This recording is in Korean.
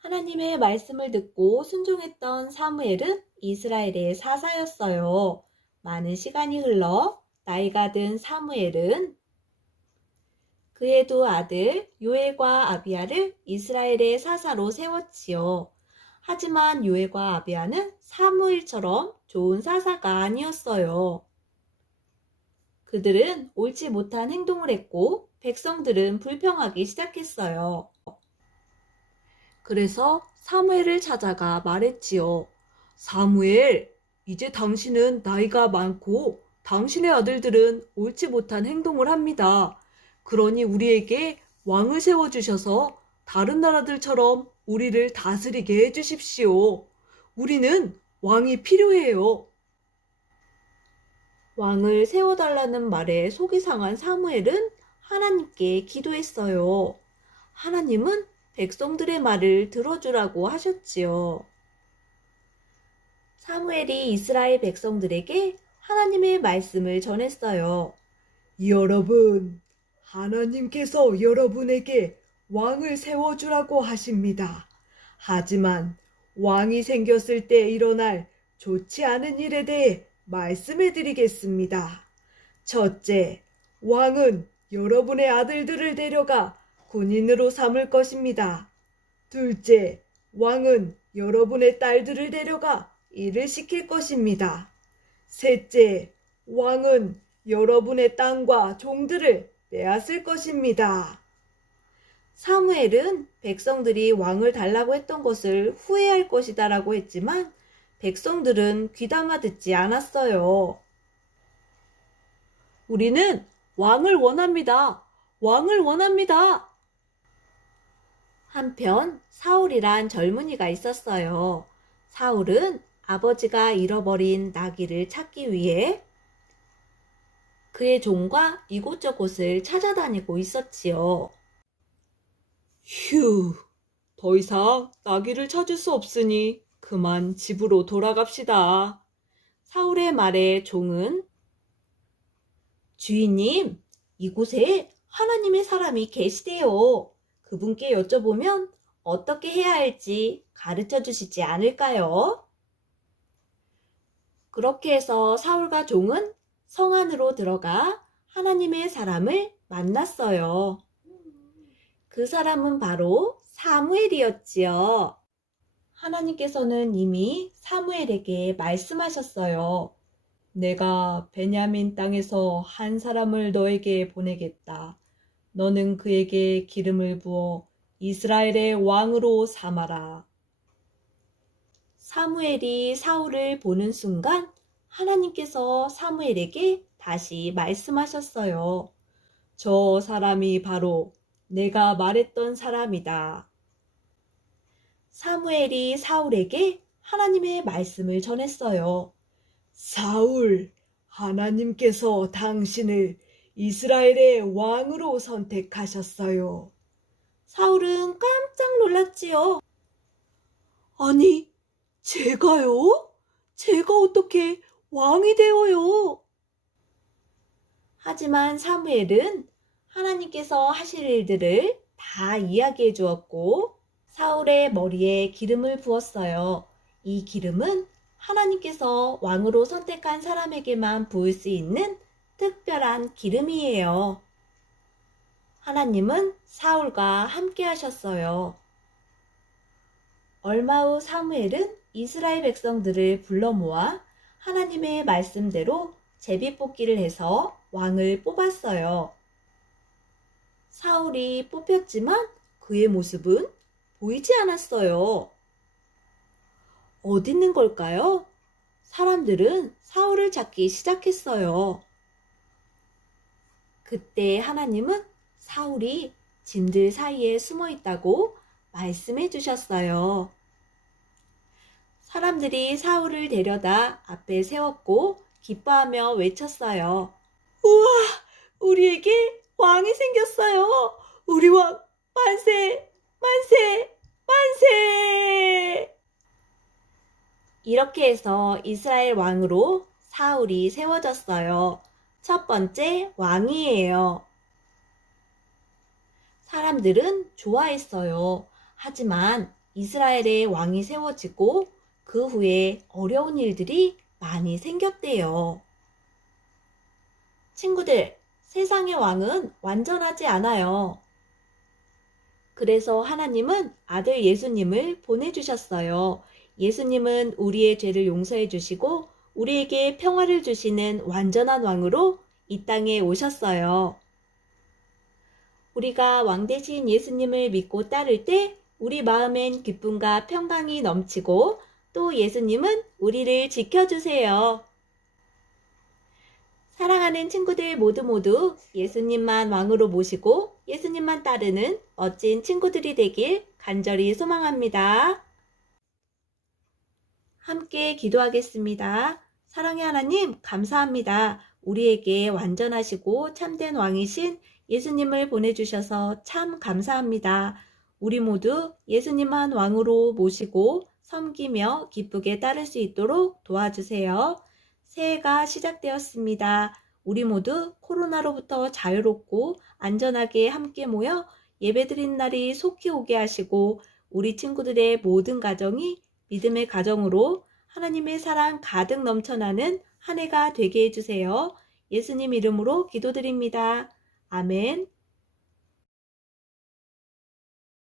하나님의 말씀을 듣고 순종했던 사무엘은 이스라엘의 사사였어요. 많은 시간이 흘러 나이가 든 사무엘은 그의 두 아들 요엘과 아비야를 이스라엘의 사사로 세웠지요. 하지만 요엘과 아비야는 사무엘처럼 좋은 사사가 아니었어요. 그들은 옳지 못한 행동을 했고 백성들은 불평하기 시작했어요. 그래서 사무엘을 찾아가 말했지요. 사무엘, 이제 당신은 나이가 많고 당신의 아들들은 옳지 못한 행동을 합니다. 그러니 우리에게 왕을 세워주셔서 다른 나라들처럼 우리를 다스리게 해주십시오. 우리는 왕이 필요해요. 왕을 세워달라는 말에 속이 상한 사무엘은 하나님께 기도했어요. 하나님은 백성들의 말을 들어주라고 하셨지요. 사무엘이 이스라엘 백성들에게 하나님의 말씀을 전했어요. 여러분, 하나님께서 여러분에게 왕을 세워주라고 하십니다. 하지만 왕이 생겼을 때 일어날 좋지 않은 일에 대해 말씀해 드리겠습니다. 첫째, 왕은 여러분의 아들들을 데려가 군인으로 삼을 것입니다. 둘째, 왕은 여러분의 딸들을 데려가 일을 시킬 것입니다. 셋째, 왕은 여러분의 땅과 종들을 빼앗을 것입니다. 사무엘은 백성들이 왕을 달라고 했던 것을 후회할 것이다 라고 했지만 백성들은 귀담아 듣지 않았어요. 우리는 왕을 원합니다. 왕을 원합니다. 한편 사울이란 젊은이가 있었어요. 사울은 아버지가 잃어버린 나귀를 찾기 위해 그의 종과 이곳저곳을 찾아다니고 있었지요. 휴, 더 이상 나귀를 찾을 수 없으니 그만 집으로 돌아갑시다. 사울의 말에 종은 주인님, 이곳에 하나님의 사람이 계시대요. 그분께 여쭤보면 어떻게 해야 할지 가르쳐 주시지 않을까요? 그렇게 해서 사울과 종은 성 안으로 들어가 하나님의 사람을 만났어요. 그 사람은 바로 사무엘이었지요. 하나님께서는 이미 사무엘에게 말씀하셨어요. 내가 베냐민 땅에서 한 사람을 너에게 보내겠다. 너는 그에게 기름을 부어 이스라엘의 왕으로 삼아라. 사무엘이 사울을 보는 순간 하나님께서 사무엘에게 다시 말씀하셨어요. 저 사람이 바로 내가 말했던 사람이다. 사무엘이 사울에게 하나님의 말씀을 전했어요. 사울, 하나님께서 당신을 이스라엘의 왕으로 선택하셨어요. 사울은 깜짝 놀랐지요. 아니, 제가요? 제가 어떻게 왕이 되어요? 하지만 사무엘은 하나님께서 하실 일들을 다 이야기해 주었고 사울의 머리에 기름을 부었어요. 이 기름은 하나님께서 왕으로 선택한 사람에게만 부을 수 있는 특별한 기름이에요. 하나님은 사울과 함께 하셨어요. 얼마 후 사무엘은 이스라엘 백성들을 불러 모아 하나님의 말씀대로 제비뽑기를 해서 왕을 뽑았어요. 사울이 뽑혔지만 그의 모습은 보이지 않았어요. 어디 있는 걸까요? 사람들은 사울을 찾기 시작했어요. 그때 하나님은 사울이 짐들 사이에 숨어 있다고 말씀해 주셨어요. 사람들이 사울을 데려다 앞에 세웠고 기뻐하며 외쳤어요. 우와, 우리에게 왕이 생겼어요. 우리 왕 만세, 만세, 만세! 이렇게 해서 이스라엘 왕으로 사울이 세워졌어요. 첫 번째 왕이에요. 사람들은 좋아했어요. 하지만 이스라엘의 왕이 세워지고 그 후에 어려운 일들이 많이 생겼대요. 친구들, 세상의 왕은 완전하지 않아요. 그래서 하나님은 아들 예수님을 보내주셨어요. 예수님은 우리의 죄를 용서해 주시고 우리에게 평화를 주시는 완전한 왕으로 이 땅에 오셨어요. 우리가 왕 대신 예수님을 믿고 따를 때 우리 마음엔 기쁨과 평강이 넘치고 또 예수님은 우리를 지켜주세요. 사랑하는 친구들 모두 예수님만 왕으로 모시고 예수님만 따르는 멋진 친구들이 되길 간절히 소망합니다. 함께 기도하겠습니다. 사랑의 하나님, 감사합니다. 우리에게 완전하시고 참된 왕이신 예수님을 보내주셔서 참 감사합니다. 우리 모두 예수님만 왕으로 모시고 섬기며 기쁘게 따를 수 있도록 도와주세요. 새해가 시작되었습니다. 우리 모두 코로나로부터 자유롭고 안전하게 함께 모여 예배드린 날이 속히 오게 하시고 우리 친구들의 모든 가정이 믿음의 가정으로 하나님의 사랑 가득 넘쳐나는 한 해가 되게 해주세요. 예수님 이름으로 기도드립니다. 아멘.